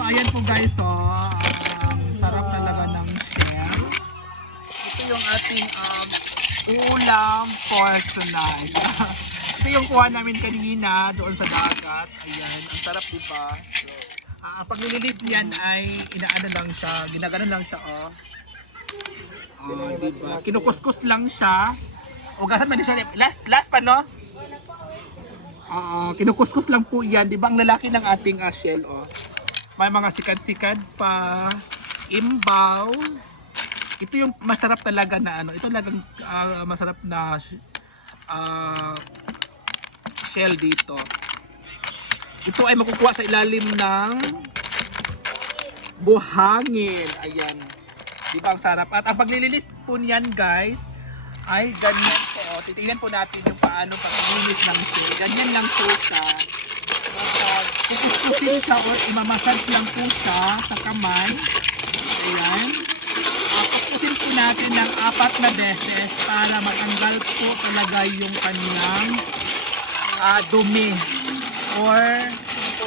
ayan po guys, oh. Ang sarap talaga ng shell. Ito yung ating um, ulam for tonight. Ito yung kuha namin kanina doon sa dagat. Ayan, ang sarap diba? So, ah, pag nililis niyan ay inaano lang siya, ginagano lang siya, oh. Oh, diba? Kinukuskus lang siya. Ugasan man siya. Last, last pa, no? Oo, kinukuskus lang po yan. Di ba ang lalaki ng ating uh, shell, oh. May mga sikad-sikad pa, imbaw. Ito yung masarap talaga na ano. Ito talagang ah, masarap na ah, shell dito. Ito ay makukuha sa ilalim ng buhangin. Ayan. Di ang sarap? At ang paglililis po niyan guys, ay ganyan po. Titingnan po natin yung paano paglilinis ng shell. Ganyan lang po siya. Kapag kukuskusin siya o imamassage lang po siya sa kamay. Ayan. Uh, kuskusin po natin ng apat na beses para matanggal po talaga yung kanyang ah, dumi or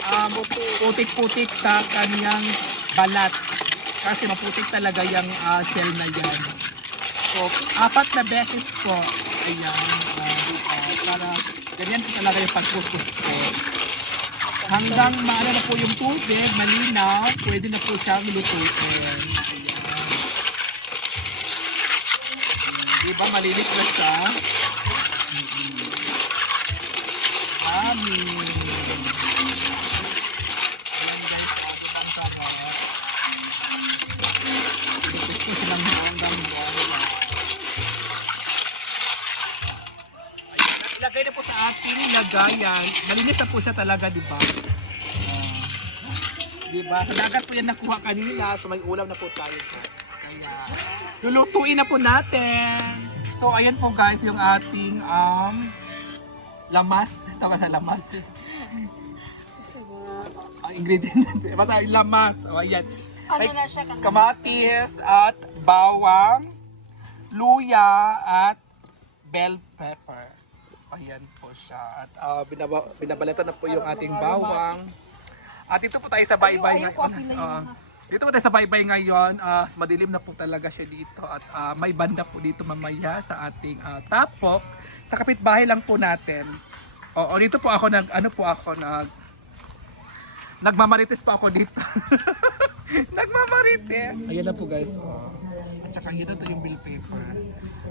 um, putik-putik sa kanyang balat. Kasi maputik talaga yung ah, shell na yan. So, apat na beses po. Ayan. ah, ah, para ganyan po talaga yung pagkuskus po. Hanggang maano na po yung tubig, malinaw, pwede na po siyang lutuin. Diba malinis na siya? Mm-mm. Yummy. Ayan guys, ako lang sa mga. Ito silang hanggang buwan. Ayan, Ilagay na po sa lagayan. Malinis na po siya talaga, di ba? Ah. di ba? Sa dagat po yan nakuha kanina. So may ulam na po tayo. Kaya, lulutuin na po natin. So ayan po guys yung ating um, lamas. Tawag na lamas. Ang ingredient. Basta lamas. O ayan. ano May na siya kanina? kamatis at bawang, luya at bell pepper. Ayan po siya. At uh, binaba, binabalatan na po yung ating bawang. At dito po tayo sa baybay Ayaw, ayaw na yun, Ah, dito po tayo sa baybay ngayon. Ah, madilim na po talaga siya dito. At ah, may banda po dito mamaya sa ating ah, tapok. Sa kapitbahay lang po natin. Oo, dito po ako nag, ano po ako nag, nagmamarites pa ako dito. Nagmamarites. Ayan na po guys. Oh. At saka yun to yung bill paper.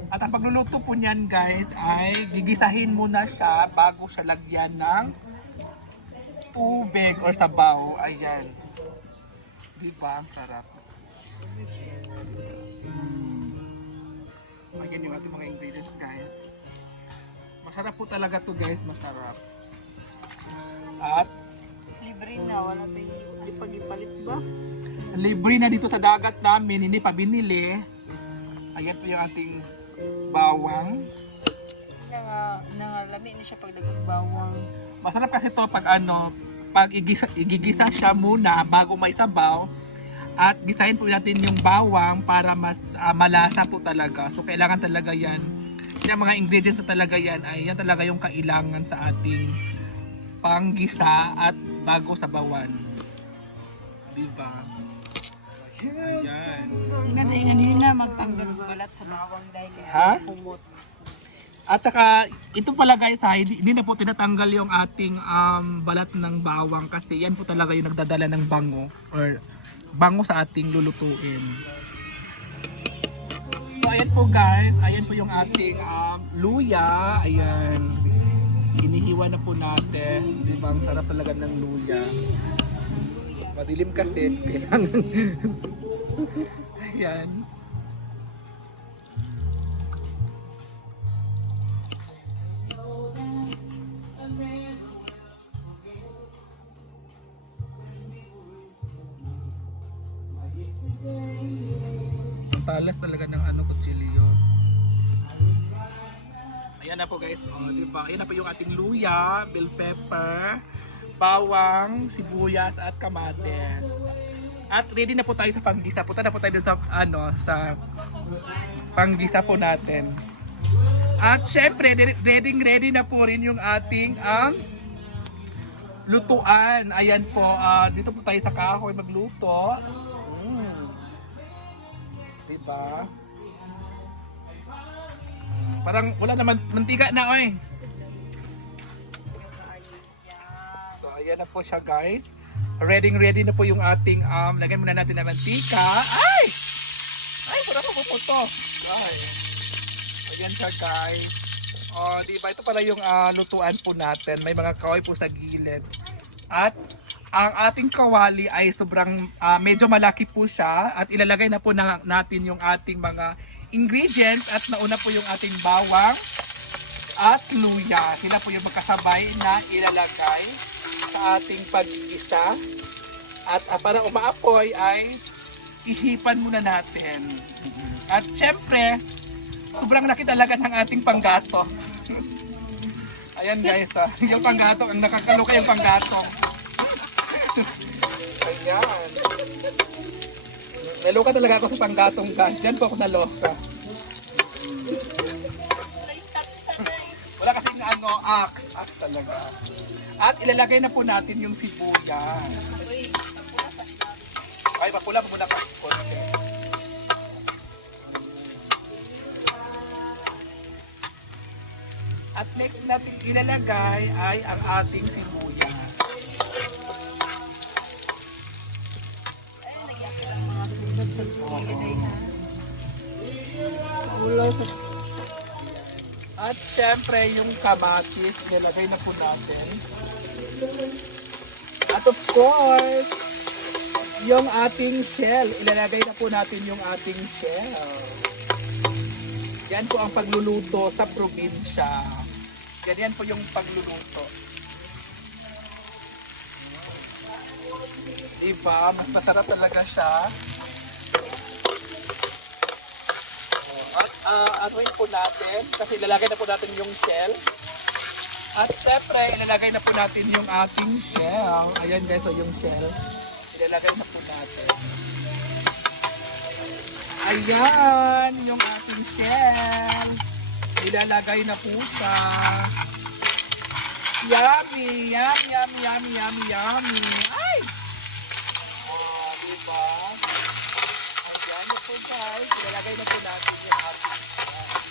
At ang pagluluto po niyan guys ay gigisahin muna siya bago siya lagyan ng tubig or sabaw. Ayan. Di ba? Ang sarap. Mm. Ayan yung ating mga ingredients guys. Masarap po talaga to guys. Masarap. At Libre na, wala pa yung pag-ipalit ba? Libre na dito sa dagat namin, hindi pa binili. Ayan po yung ating bawang. Nanga, nangalami na siya pag nagbawang. Masarap kasi to pag ano, pag igisa, igigisa siya muna bago may sabaw. At gisahin po natin yung bawang para mas ah, malasa po talaga. So kailangan talaga yan. Yung mga ingredients na talaga yan ay yan talaga yung kailangan sa ating panggisa at bago sabawan. Diba? Ayan. Nadaingan din na magtanggal ng balat sa bawang dahil Ha? kumot. At saka, ito pala guys ha, hindi, hindi na po tinatanggal yung ating um, balat ng bawang kasi yan po talaga yung nagdadala ng bango or bango sa ating lulutuin. So ayan po guys, ayan po yung ating um, luya. Ayan. Inihiwa na po natin. Di ba? Ang sarap talaga ng luya. Madilim kasi, kailangan. ayan. Talas talaga ng ano kutsilyo. Ayan na po guys, oh, di ba? Ayan na po yung ating luya, bell pepper, bawang, sibuyas at kamates. At ready na po tayo sa panggisa. Punta na po tayo sa ano, sa panggisa po natin. At syempre, ready ready na po rin yung ating um, lutuan. Ayan po, ah, dito po tayo sa kahoy magluto. Mm. Diba? Parang wala naman mantika na oy. So ayan na po siya guys. Ready ready na po yung ating um lagyan muna natin ng mantika. Ay! Ay, para po puputo. Ay. Ayan siya guys. Oh, di ba ito pala yung ah, lutuan po natin. May mga kahoy po sa gilid. At ang ating kawali ay sobrang ah, medyo malaki po siya at ilalagay na po na, natin yung ating mga ingredients at nauna po yung ating bawang at luya. Sila po yung magkasabay na ilalagay sa ating pag-isa. At ah, para umaapoy ay ihipan muna natin. At syempre, sobrang laki talaga ng ating panggato. Ayan guys, ah. yung panggato, ang nakakaluka yung panggato. Ayan. Naloka talaga ako sa panggatong guys. Diyan po ako naloka. Wala ano, axe. Axe talaga. At ilalagay na po natin yung sibuyas. Ay, bakula mo muna kasi konti. At next natin ilalagay ay ang ating sibuyas. At syempre yung kamatis, nilagay na po natin. At of course, yung ating shell. Ilalagay na po natin yung ating shell. Yan po ang pagluluto sa probinsya. Ganyan po yung pagluluto. Diba? Mas masarap talaga siya. Uh, anuin po natin, kasi ilalagay na po natin yung shell. At syempre, ilalagay na po natin yung ating shell. Ayan guys, so yung shell. Ilalagay na po natin. Ayan, yung ating shell. Ilalagay na po siya. Yummy, yummy, yummy, yummy, yummy, yummy. Ay! Oh, diba? Po guys. Ilalagay na po natin yung ating shell.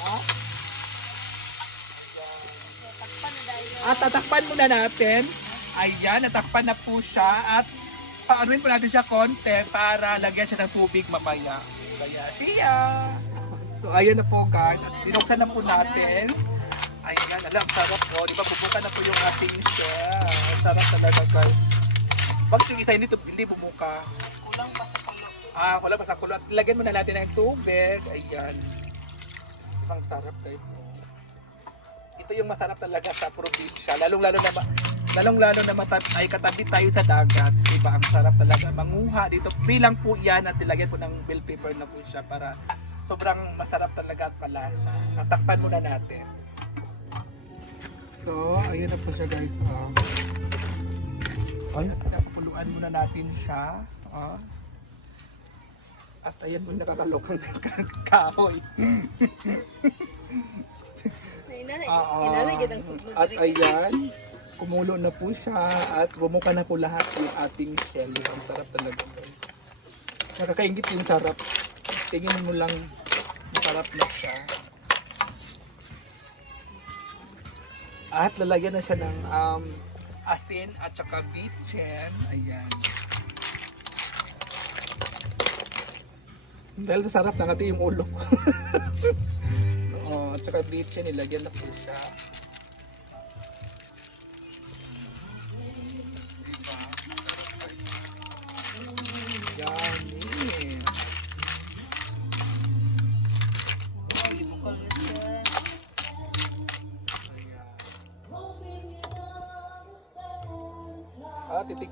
Ha? At tatakpan muna natin. Ayan, natakpan na po siya. At paanuin po natin siya konti para lagyan siya ng tubig mamaya. Kaya, see ya! So, ayan na po guys. At dinuksan na po natin. Ayan, alam, sarap po. Di ba, puputa na po yung ating shell. Sarap talaga guys. Bakit yung isa hindi, tu- hindi bumuka? Kulang pa sa kulo. Ah, wala pa sa kulot. Lagyan muna natin ng tubig. Ayan. Ang sarap guys. Ito yung masarap talaga sa probinsya. Lalong-lalo na ma- lalong-lalo na mata- ay katabi tayo sa dagat. Diba? Ang sarap talaga. Manguha dito. Free lang po yan at nilagyan po ng bill paper na po siya para sobrang masarap talaga at malasa. Tatakpan muna natin. So, ayun na po siya guys. Oh. Ay, papuluan muna natin siya. Oh. At ayan mo nakakalokang kahoy. Oo. inalay gid ang sunod At ayan, kumulo na po siya at bumuka na po lahat yung ating shell. Ang sarap talaga guys. Nakakaingit yung sarap. Tingin mo lang, masarap na siya. At lalagyan na siya ng um, asin at saka bitchen. Ayan. Dahil sa sarap ating yung ulo. Oo, at saka bitchen, nilagyan na po siya.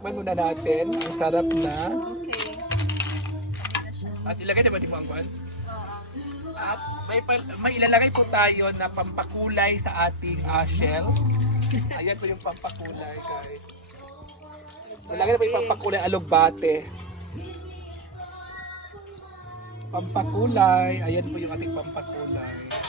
Titikman muna natin. Ang sarap na. Okay. At ilagay na ba di mo ang kwan? Oo. At may, may ilalagay po tayo na pampakulay sa ating ah, shell. Ayan po yung pampakulay, guys. Ilagay na po yung pampakulay alugbate. Pampakulay. Ayan po yung ating pampakulay. Ayan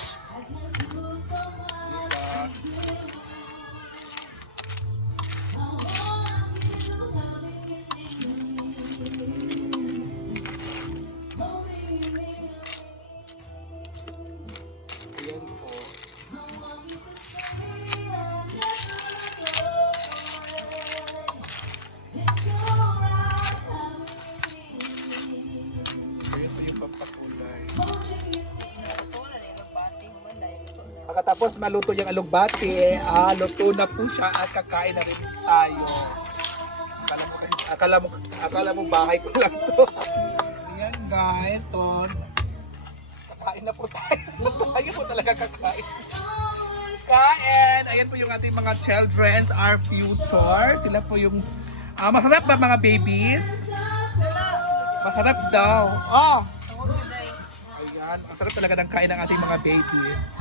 na. Pagkatapos maluto yung alugbati, eh, ah, luto na po siya at kakain na rin tayo. Akala mo, akala mo, akala mo bahay ko lang to. Ayan guys, so kakain na po tayo. tayo po talaga kakain. Kain! Ayan po yung ating mga children's, our future. Sila po yung, ah, masarap ba mga babies? Masarap daw. Oh! Ayan, ang sarap talaga ng kain ng ating mga babies.